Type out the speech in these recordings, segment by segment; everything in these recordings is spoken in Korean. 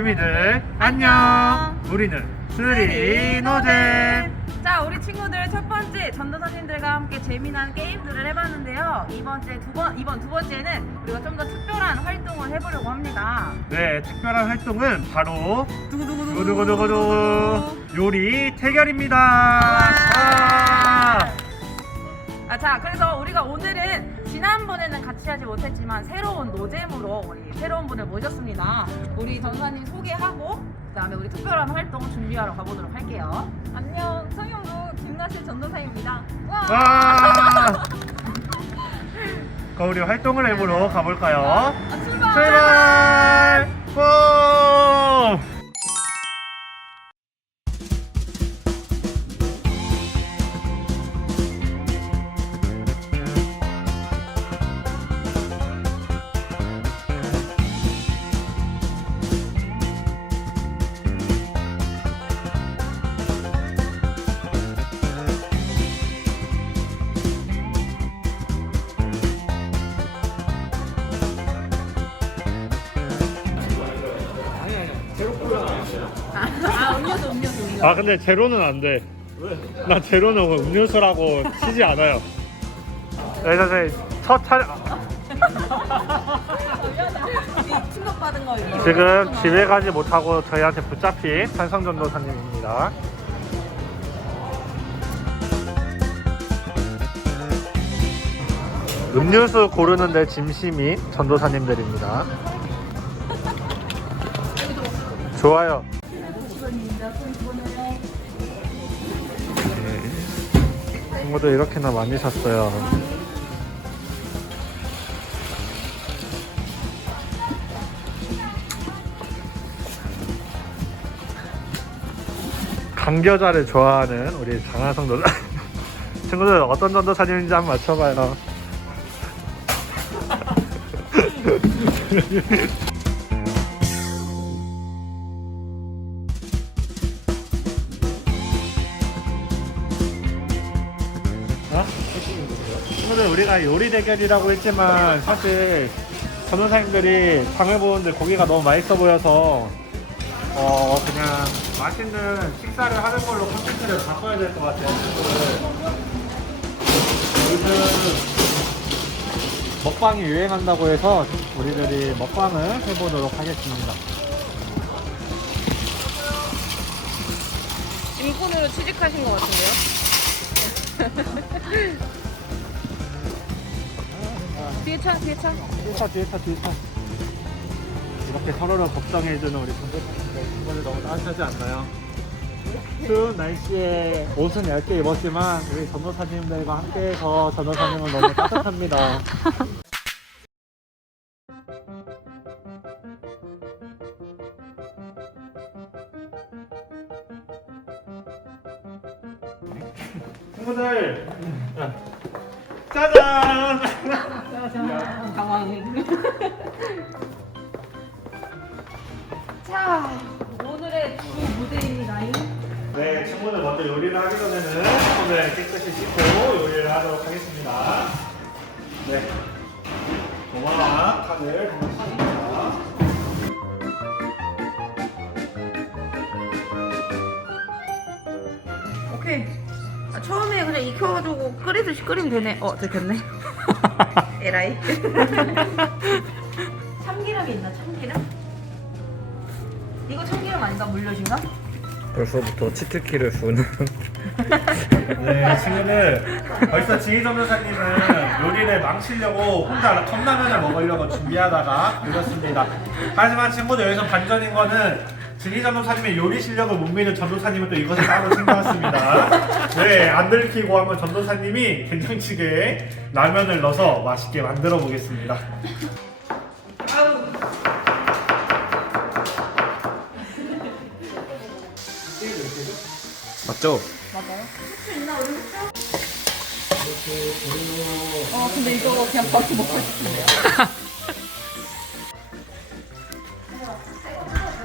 노잼이들 안녕. 우리는 쓰리 노잼. 자, 우리 친구들 첫 번째 전도사님들과 함께 재미난 게임들을 해봤는데요. 이번 주에 두 번, 이번 두 번째는 우리가 좀 더 특별한 활동을 해보려고 합니다. 네, 특별한 활동은 바로 두구두구두구. 두구두구두구 요리 대결입니다. 아! 아, 자, 그래서 우리가 오늘은 지난번에는 같이 하지 못했지만 새로운 노잼으로 우리 새로운 분을 모셨습니다. 우리 전사님 소개하고 그다음에 우리 특별한 활동 준비하러 가보도록 할게요. 안녕, 성형도 김나실 전도사입니다. 와! 와! 그럼 우리 활동을 해보러 가볼까요? 아, 출발! 출발! 고! 아 근데 제로는 안 돼. 나 제로는 음료수라고 치지 않아요. 네, 선생님 첫 촬영 충격받은 거 이거. 지금 집에 가지 못하고 저희한테 붙잡힌 산성전도사님입니다. 음료수 고르는데 짐심인 전도사님들입니다. 좋아요. 네. 친구들 이렇게나 많이 샀어요. 강겨자를 좋아하는 우리 장하성 전도 친구들 어떤 전도사님인지 한번 맞춰봐요. 친구들 우리가 요리 대결이라고 했지만 사실 전도사님들이 장을 보는데 고기가 너무 맛있어 보여서 어 그냥 맛있는 식사를 하는 걸로 콘텐츠를 바꿔야 될 것 같아요. 요즘 먹방이 유행한다고 해서 우리들이 먹방을 해보도록 하겠습니다. 인권으로 취직하신 것 같은데요? 뒤에 차, 뒤에 차. 뒤에 차, 뒤에 차, 뒤에 차. 이렇게 서로를 걱정해주는 우리 동료분들 친구들 너무 따뜻하지 않나요? 추운 날씨에 옷은 얇게 입었지만 우리 전도사님들과 함께해서 전도사님은 너무 따뜻합니다. 당황해. 자, 오늘의 주 무대입니다. 네, 친구들 먼저 요리를 하기 전에는 손을 깨끗이 씻고 요리를 하도록 하겠습니다. 네. 도마와 칸을 한번 씻습니다. 오케이. 아, 처음에 그냥 익혀가지고 끓이듯이 끓이면 되네. 어, 들켰네. 에라이. 참기름이 있나, 참기름? 이거 참기름 아닌가? 물엿인가? 벌써부터 치트키를 부는 네, 친구들. 벌써 지희 전도사님은 요리를 망치려고 혼자 컵라면을 먹으려고 준비하다가 늦었습니다. 하지만 친구들 여기서 반전인 거는 지희 전도사님의 요리 실력을 못 믿는 전도사님은 또 이것을 따로 챙겨왔습니다. 네, 안 들키고 한번 전도사님이 된장찌개에 라면을 넣어서 맛있게 만들어 보겠습니다. 맞죠? 어, 근데 이거 그냥 바로 먹고 싶은데요?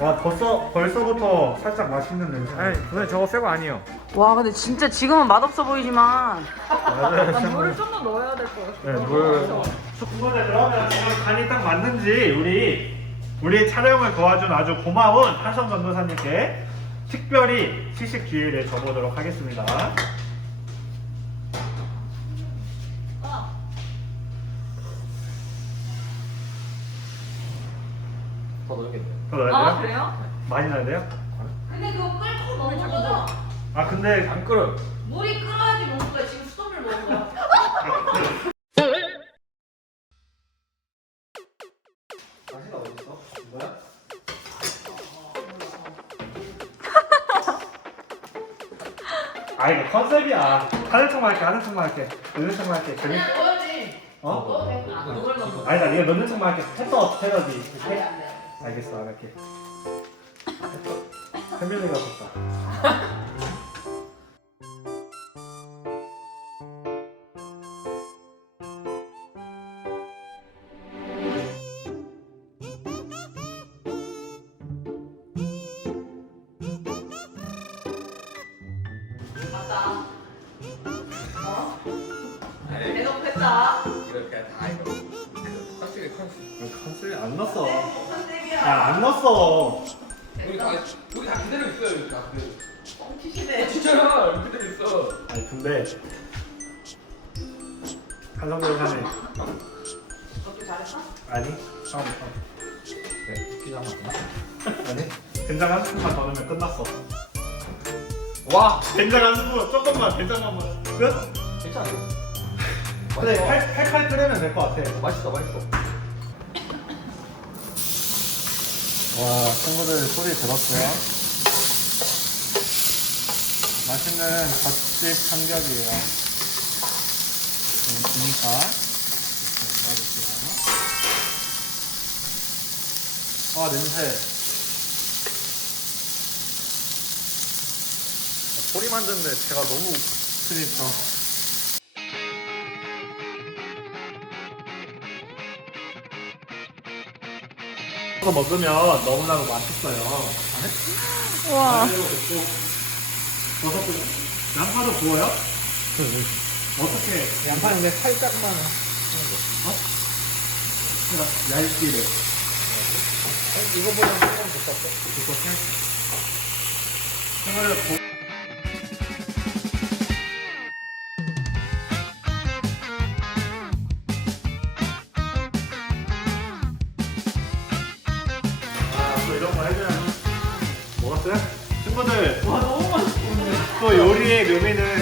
와, 벌써, 벌써부터 살짝 맛있는 냄새. 아니 근데 저거 새거 아니에요 와, 근데 진짜 지금은 맛없어 보이지만. 맞아요. 물을 좀 더 넣어야 될 것 같아. 네, 물. 그러면 지금 간이 딱 맞는지 우리 우리 촬영을 도와준 아주 고마운 한성 전도사님께 특별히 시식 기회를 줘보도록 하겠습니다. 더 넣어야겠네. 더 돼요? 아 그래요? 많이 넣어야 돼요? 근데 그거 끓고 먹는 거잖아. 아 근데 안 끓어. 물이 끓어야지 먹는 거야. 지금 수돗물 먹는 거야. 다시가 어디 있어? 이거야? 아 이거 컨셉이야. 하는 척만 할게, 하는 척만 할게, 넣는 척만 할게. 재밌... 그냥 넣어야지. 어? 넣어도 돼. 아, 그걸 넣어. 아니다, 이거 넣는 척만 할게. 패더, 패러디. 안 돼, 안 돼. 알겠어, 안 할게. 패밀리가 좋다. 맞다. 컨셉이 컨셉. 컨셉이 안. 컨셉이야. 야, 안 넣었어. 우리 다 우리 다 그대로 있어요 여기 다 그대로. 뻥치시네. 진짜야 여기 그대로 있어. 아니, 근데. 한성대 사네. 너좀 잘했어? 아니, 처음부터. 네, 피자 먹나? 아니, 된장 한 스푼만 더 넣으면 끝났어. 와, 된장 한 스푼, 조금만, 된장 한 번. 끝? 괜찮아. 근데 팔, 팔팔 끓이면 될 것 같아. 맛있어, 맛있어. 와, 친구들 소리 들었어요? 맛있는 젖집 삼겹이에요. 지금 주니까 이렇게 넣어줄게요. 아, 냄새. 소리 만드는데 제가 너무 그니까. 거 먹으면 너무나도 맛있어요. 와. 버섯도 양파도 구워요? 어떻게 양파 근데 살짝만 얇기를 이거보다 조금 두껍게. 두껍게? 이거를 먹었어요? 친구들 와 너무 맛있어. 또 요리의 묘미는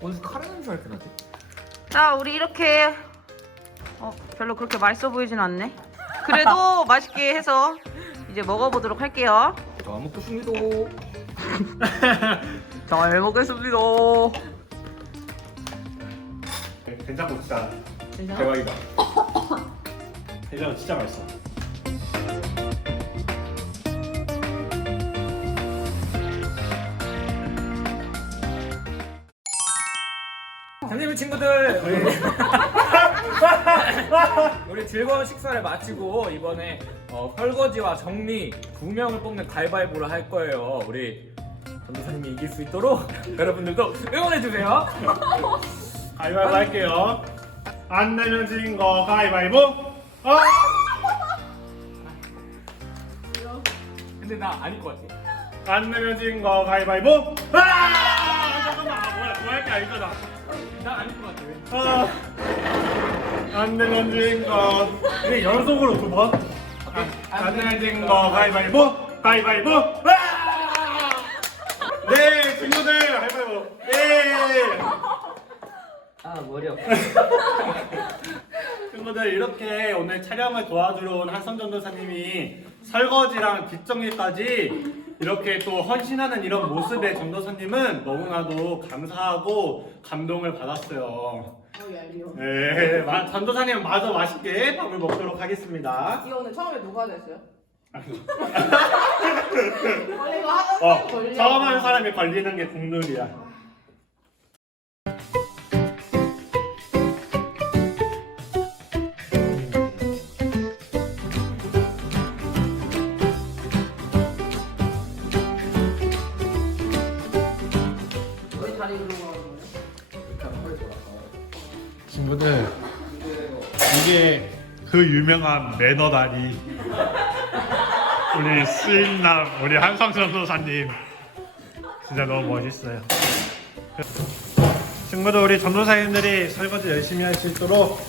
어디서 카레 냄새 이렇게 나지? 자 우리 이렇게 어 별로 그렇게 맛있어 보이진 않네. 그래도 맛있게 해서 이제 먹어보도록 할게요. 자, 먹겠습니다. 잘 먹겠습니다. 된장국자 괜찮아? 대박이다 된장 진짜 맛있어 친구들 우리, 우리 즐거운 식사를 마치고 이번에 어, 설거지와 정리 두 명을 뽑는 가위바위보를 할 거예요. 우리 전도사님이 이길 수 있도록 여러분들도 응원해 주세요. 가위바위보 할게요 안 내면 지는 거 가위바위보 어? 근데 나 아닐 것 같아. 안 내면 지는 거 가위바위보 아! 아, 뭐야 뭐할게 아니잖아 나 아닐? 아, 안 되는 주인공 근데 연속으로 두 번? 안 되는 주인공 가위바위보 가위바위보 와! 네 친구들 가위바위보 예아 머리 아파. 친구들 이렇게 오늘 촬영을 도와주러 온 한성 전 도사님이 설거지랑 뒷정리까지 이렇게 또 헌신하는 이런 모습에 전도사님은 너무나도 감사하고 감동을 받았어요. 네, 마- 전도사님 마저 맛있게 밥을 먹도록 하겠습니다. 이거 오늘 처음에 누가 됐어요? 어, 처음 하는 사람이 걸리는 게 국룰이야. 친구들, 이게 그 유명한 매너 다리. 우리 수인남, 우리 한성 전도사님. 진짜 너무 멋있어요. 친구들, 우리 전도사님들이 설거지 열심히 할 수 있도록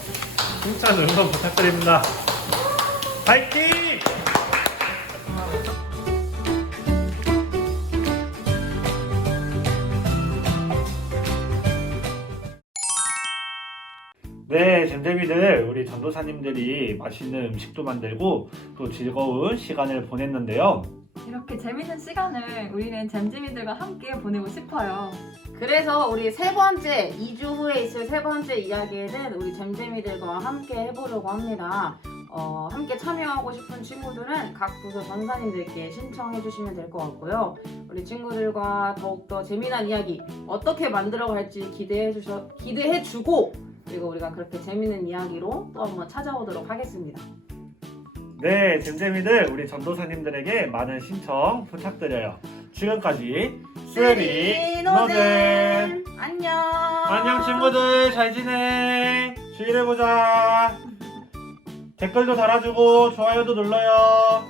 칭찬 응원 부탁드립니다. 파이팅! 네, 잼잼이들 우리 전도사님들이 맛있는 음식도 만들고 또 즐거운 시간을 보냈는데요. 이렇게 재밌는 시간을 우리는 잼잼이들과 함께 보내고 싶어요. 그래서 우리 세 번째 2주 후에 있을 세 번째 이야기는 우리 잼잼이들과 함께 해보려고 합니다. 어, 함께 참여하고 싶은 친구들은 각 부서 전사님들께 신청해 주시면 될 것 같고요. 우리 친구들과 더욱더 재미난 이야기 어떻게 만들어 갈지 기대해 주셔 기대해 주고 그리고 우리가 그렇게 재미있는 이야기로 또 한번 찾아오도록 하겠습니다. 네, 잼잼이들 우리 전도사님들에게 많은 신청 부탁드려요. 지금까지 쓰리 노젠 안녕. 안녕 친구들 잘 지내 주일에 보자 댓글도 달아주고 좋아요도 눌러요